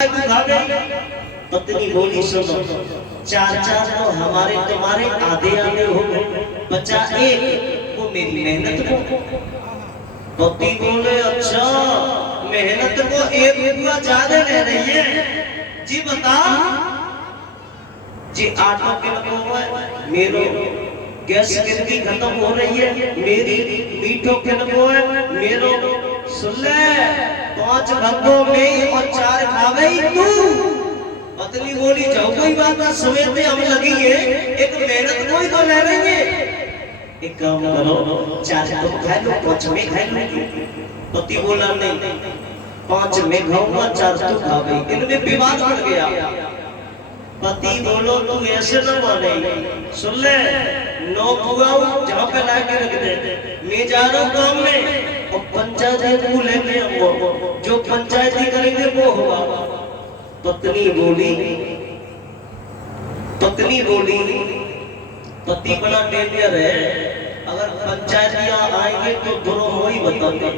पत्नी बोली सुनो, चार चार तो हमारे तुम्हारे आधे आधे हो गए, बचा एक वो मेरी मेहनत को। पति बोले अच्छा मेहनत को एक रुपया ज्यादा ले रही है जी, बता जी। आटो के लगो मेरो गैस की खत्म हो रही है, मेरी मीठो के लगो है मेरो। सुन ले 5 भगों में और 4 खावे तू। पत्नी बोली जाओ कोई बात ना, सवेरे हम लगी है, एक मेहनत कोई तो ले लेंगे। एक काम करो 4 तुम खा लो 5 में खा लो। पति बोला नहीं 5 में खाऊंगा 4 तू खा गई। इनमें विवाद बढ़ गया। पति बोलो तू ऐसे न बोले, सुन ले 9 पुआओ जहाँ पे ला के रख दे, मैं जा रहा हूँ काम में और पंचायत को लेके आऊंगा, जो पंचायती करेंगे वो होगा। पत्नी बोली पति बड़ा डेंजर है, अगर पंचायतियां आएंगे तो दोनों हो ही बताते।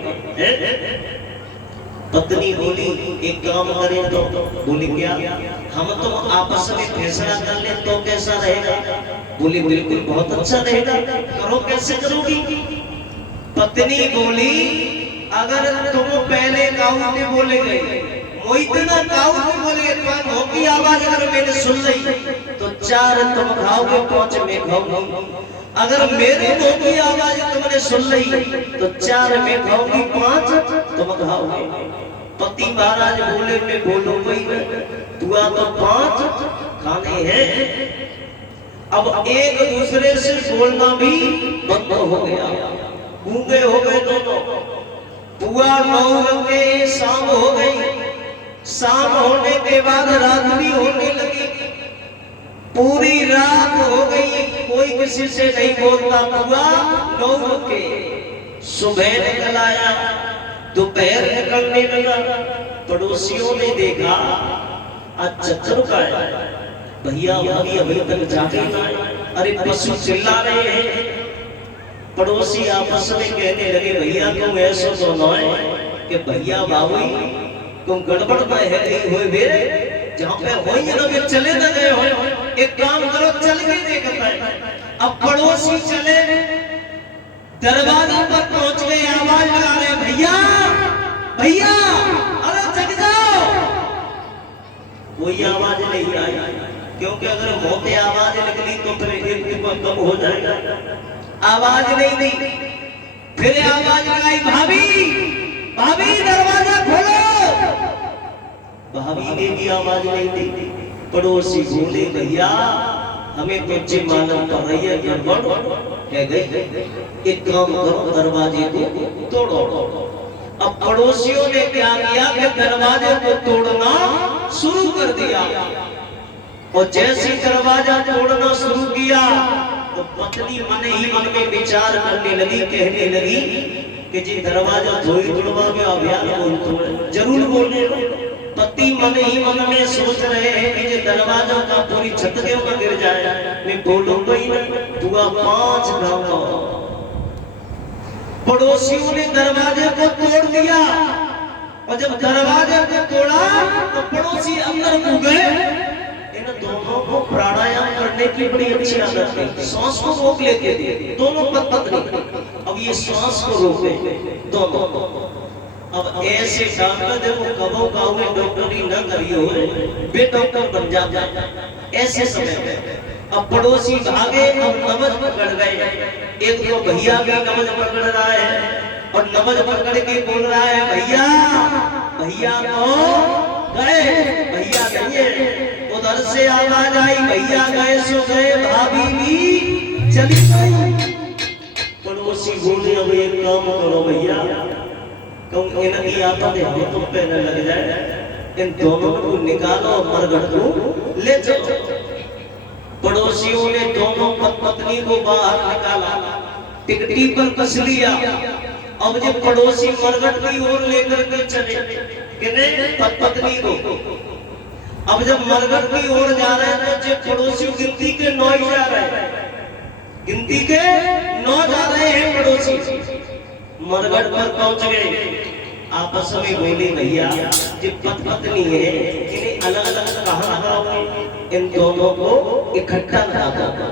पत्नी बोली एक काम करें तो, बोली क्या, हम तो आपस में फैसला कर ले तो कैसा रहेगा। बोली बिल्कुल बहुत अच्छा रहेगा, करो कैसे करोगी। पत्नी बोली अगर तुम पहले काऊ के बोले गए, वो इतना काऊ के बोले गए, हो की आवाज अगर मैंने सुन ली तो 4 तुम खाओगे 5 मैं खाऊंगी। अगर मेरे मुंह की आवाज तुमने सुन ली तो 4 मैं खाऊंगी 5 तुम खाओगे। पति महाराज बोले मैं बोलूं कोई दुआ तो 5 खाने हैं। अब एक दूसरे से बोलना भी बंद हो गया, गूंगे हो गए दोनों। बुआ 9 बजे शाम हो गई, शाम होने के बाद रात भी होने लगी, पूरी रात हो गई, कोई किसी से नहीं बोलता। बुआ 9 बजे, सुबह निकल आया, दोपहर निकलने लगा। पड़ोसियों ने देखा आज चक्कर का है, भैया भाभी अभी तक जागे ना, अरे पशु चिल्ला रहे हैं। पड़ोसी आपस में कहने लगे भैया तुम ऐसा तो न है कि भैया भाभी तुम गड़बड़ में है नहीं हुए मेरे, जहाँ पे होइए ना वे चले न गए हो। एक काम करो चल के देखता है। अब पड़ोसी चले, दरवाजे पर पहुंच गए, आवाज लगा रहे भैया भैया अरे जग जाओ। कोई आवाज नहीं आई, क्योंकि अगर मोटे आवाज निकली तो फिर एक दिन कम हो जाएगा। आवाज नहीं दी, फिर आवाज लगाई भाभी भाभी दरवाजा खोलो। भाभी ने भी आवाज नहीं दी। पड़ोसी बोले भैया हमें तो जी मालूम पड़ रही है गड़बड़ है गई, एक काम करो दरवाजे को तोड़ो। अब पड़ोसियों ने क्या किया कि दरवाजे को तोड़ना शुरू कर दिया, और जैसे दरवाजा तोड़ना शुरू किया तो पत्नी मन ही मन में विचार करने लगी, कहने लगी कि जी दरवाजा थोड़ी तोड़वा में अभियान बोल जरूर बोलने। पति मन ही मन में सोच रहे हैं कि ये दरवाजा का पूरी छत के ऊपर गिर जाए, मैं बोलूंगा ही नहीं, दुआ 5 खाऊंगा। पड़ोसियों ने दरवाजे को तोड़ दिया, और जब दरवाजे को तोड़ा तो पड़ोसी अंदर घुस गए। इन दोनों को प्राणायाम करने की बड़ी अच्छी आदत है, सांस को रोक लेते थे दोनों पत्नी। अब ये सांस को रोके दोनों। अब ऐसे डॉक्टर देखो कबो कावे डॉक्टरी न करियो, बे डॉक्टर बन जाता ऐसे समय में। अब पड़ोसी भागे, अब नबज पकड़ गए। एक तो भैया भी नबज पकड़ रहा है, और नबज पकड़ के बोल रहा है भैया भैया तो गए, भैया गए। उधर से आवाज आई भैया गए सो गए, भाभी भी चली गई। पड़ोसी बोले अब एक काम करो भैया, तुम इनकी आदत है तुम पे न लग जाए, इन दोनों को निकालो और मरघट को ले चलो। पड़ोसियों ने दोनों पत्नी को बाहर निकाला, टिकटी पर कस लिया। अब जब पड़ोसी मरघट की ओर लेकर के चले पत्नी को, अब जब मरघट की ओर जा रहे हैं तो जब पड़ोसी गिनती के 9 जा रहे हैं, गिनती के 9 जा रहे हैं पड़ोसी। मरघट पर पहुंच गए, आपस में बोली भैया जो पत्नी है अलग अलग कहाँ लगाओगे? इन दोनों को इकट्ठा लगा दो।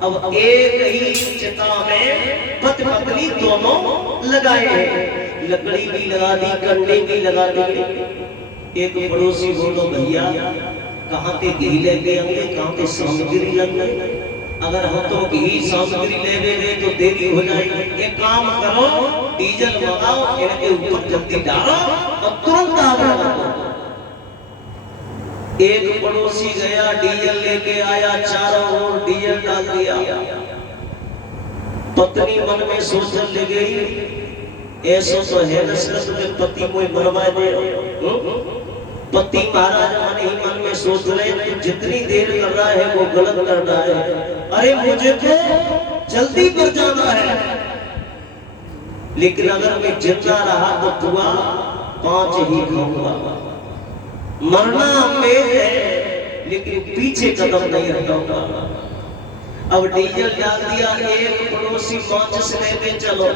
अब एक ही चिता में पति पत्नी दोनों लगाए हैं, लकड़ी भी लगा दी, कंडे भी लगा दी। एक पड़ोसी बोलो भैया कहाँ ते घी लेके आएंगे, कहाँ ते सामग्री लग गई? अगर हम तो घी सामग्री ले गए तो देरी हो जाएगी। एक काम करो, डीजल लगाओ, इनके ऊपर जल्दी डालो और तुरंत आग लगा दो। एक पड़ोसी गया, डीजल लेके आया, चारों ओर डीजल डाल दिया। पत्नी मन में सोचने लगी, ऐसा तो है दशरथ के पति कोई बर्बाद दे। पति महाराज मन ही मन में सोच रहे, जितनी देर कर रहा है वो गलत कर रहा है। अरे मुझे तो जल्दी पर जाना है, लेकिन अगर मैं जिंदा रहा तो दुआ 5 ही खाऊंगा। मरना में है लेकिन पीछे कदम नहीं हटाऊंगा। अब डीजल डाल दिया, एक पड़ोसी माचिस लेके चलो,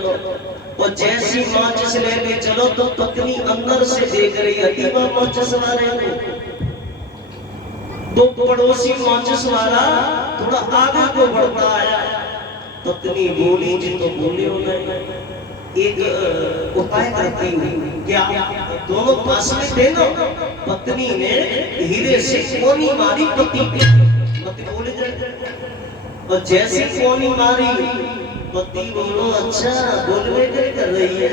और जैसी माचिस लेके चलो तो पत्नी अंदर से देख रही है, अतीबा माचिस वाले को। दो पड़ोसी माचिस वाला थोड़ा आगे को बढ़ता आया। पत्नी बोली जी तो बोले हो नहीं, एक उपाय करती हूँ, क्या दोनों पास में थे ना? पत्नी ने धीरे से कोनी मारी पति पे, पति बोले और जैसे कोनी मारी पति बोलो अच्छा बोलवे कर रही है,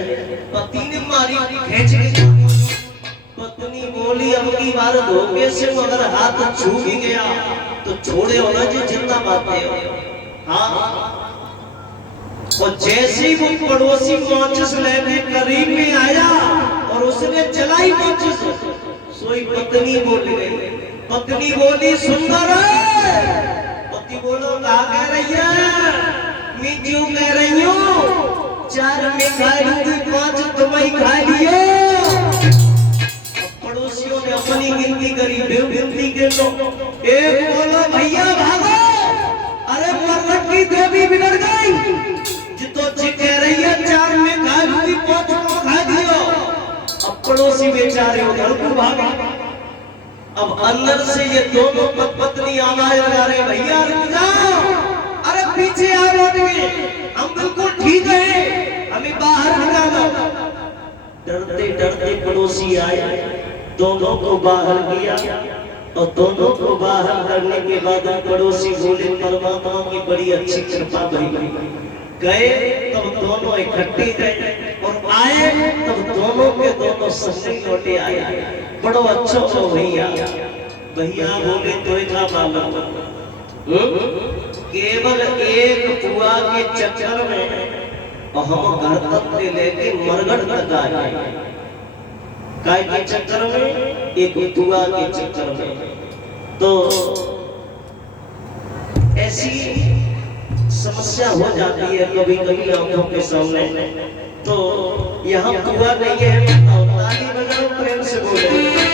पति ने मारी खींच के। पत्नी बोली अब की बार धोखे से अगर हाथ छू भी गया तो छोड़े होना जी जिंदा बातें हो। हाँ, और जैसे ही वो पड़ोसी माचिस लेके करीब में आया और उसने जलाई माचिस, सोई पत्नी बोल गई। पत्नी बोली सुंदर है। पति बोलो कहा कह रही है? मैं क्यों कह रही हूँ, 4 में खाई थी, 5 तुम्हें खा लियो। पड़ोसियों ने अपनी गिनती करी, गिनती के तो एक बोलो भैया भागो, अरे मरघट की देवी बिगड़ गई। तो कह रही है 4 में खा ली, 5 को खा दियो। अब पड़ोसी बेचारे उधर को भागे। अब अंदर से ये दोनों पत्नी आवाज लगा रहे, भैया रुक जाओ, अरे पीछे आ गए, हम बिल्कुल ठीक है, हमें बाहर निकालो। डरते डरते पड़ोसी आए, दोनों को बाहर किया, और दोनों को बाहर करने के बाद पड़ोसी बोले परमात्मा की बड़ी अच्छी कृपा भई। गए तब दोनों इकट्ठे गए और आए तब दोनों के दोनों सच्चे लौटे आए। बड़ो अच्छा हो भैया। भैया बोले तो क्या मालूम, केवल एक बुआ के चक्कर में हम घर तक लेके मरघट तक आए। काय के चक्कर में? एक बुआ के चक्कर में। तो ऐसी समस्या हो जाती है कभी कभी आंखों के सामने। तो यहाँ बुआ नहीं है, ताली बजाओ प्रेम से बोले।